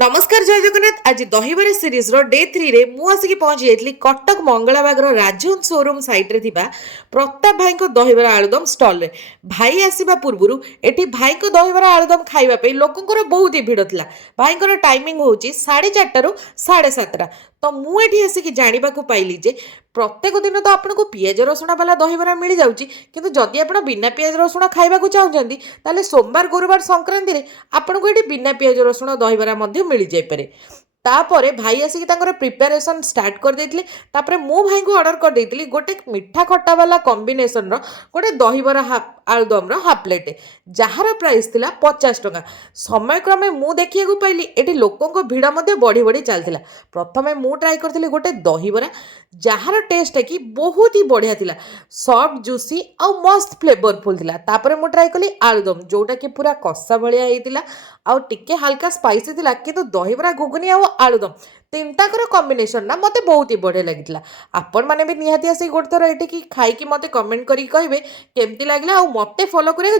नमस्कार जय जगन्नाथ। आज दहीबरा सीरीज रो डे 3 रे मु आसिक पहुंची जाइतली कटक मंगलाबाग रो राजन शोरूम साइट रे थिबा प्रताप भाई को दहीबरा आलुदम स्टॉल रे। भाई आसीबा पूर्वरु एठी भाई को दहीबरा आलुदम खाइबा पे लोकंकर बहुत ही भिड़ थिला। भाई को टाइमिंग होची 4:30 रु 7:30। तो मु एठी आसिक जानिबा को पाइली जे प्रत्येक दिन तो आपन को पियाज रसुण वाला दहीबरा मिल जाउची, किंतु जदि आपन बिना पियाज रसुण खाइबा को चाहुचंदी ताले सोमवार गुरुवार संक्रांति रे आपन को एठी बिना पियाज रसुण दहीबरा मध्ये मिल जाय पारे। तापरे भाई आसिक तांकर प्रिपरेशन स्टार्ट कर देथिले। तापरे मु भाई को ऑर्डर कर देथिली गोटे मिठा खट्टा वाला कॉम्बिनेशन रो गोटे दहीबरा आलुदम रो हाफ प्लेट, जहार प्राइस थिला 50 टका। समय क्रमे मु देखिया को पाइली एठी लोकों को भीड़ मध्ये बढ़ी बढ़ी चलथिला। प्रथमे मु ट्राई करथिली गोटे दहीबरा जहार टेस्ट है कि बहुत ही बढ़िया थिला, सॉफ्ट जूसी आ मस्त फ्लेवरफुल थिला। तापरे मु ट्राई कली आलुदम जोटा कि पूरा कसा भलिया हेतिला आ टिके हल्का स्पाइसी थिला, किंतु दहीबरा घुगनी आ आलुदम तीनटाकर कॉम्बिनेशन ना मते बहुत ही बढ़िया लागिथिला। आपण माने भी निहाती आसी गोटे थर एठी की खाई की मते कमेंट करी कहबे केमती लागिला आ मते फॉलो करे